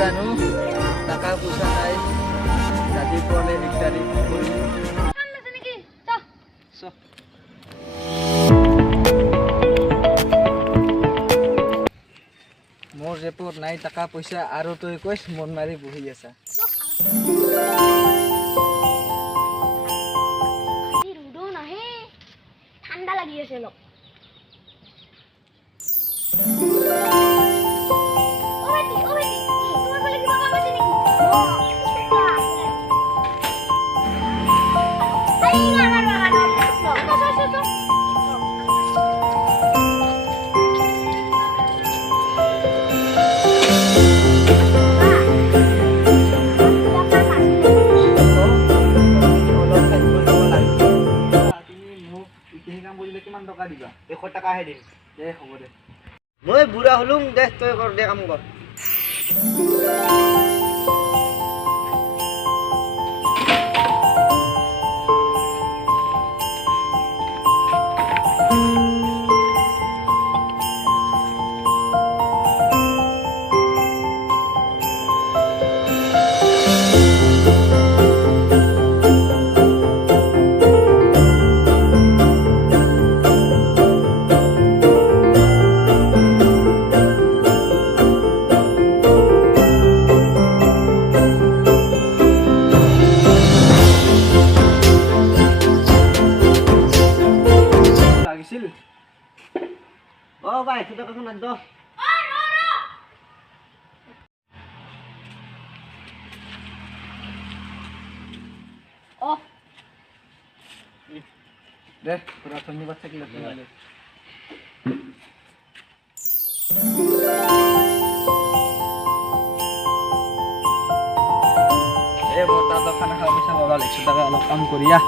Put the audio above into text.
জানো টাকা পয়সা নাই ৰাতিপুৱালৈ 1 তাৰিখ কৰি মোৰ জেপত নাই টাকা পয়সা আৰু তই কৈছ মন মাৰি বহি আছা রোদও নাহে ঠান্ডা লাগি আছে লোক কিমান টকা দিবা 100 টাকাহে দিম দে হ'ব দে মই বুঢ়া হলুম দে তই কৰ দে কাম কৰ লাগিছিল ও ভাই তুই টাকা শুনাত দাও দে পুরা ধন্যবাদ থাকিলে এ মোটা দোকান খাওয়া পয়সা বাবা 100 টাকা অলপ কম করিয়া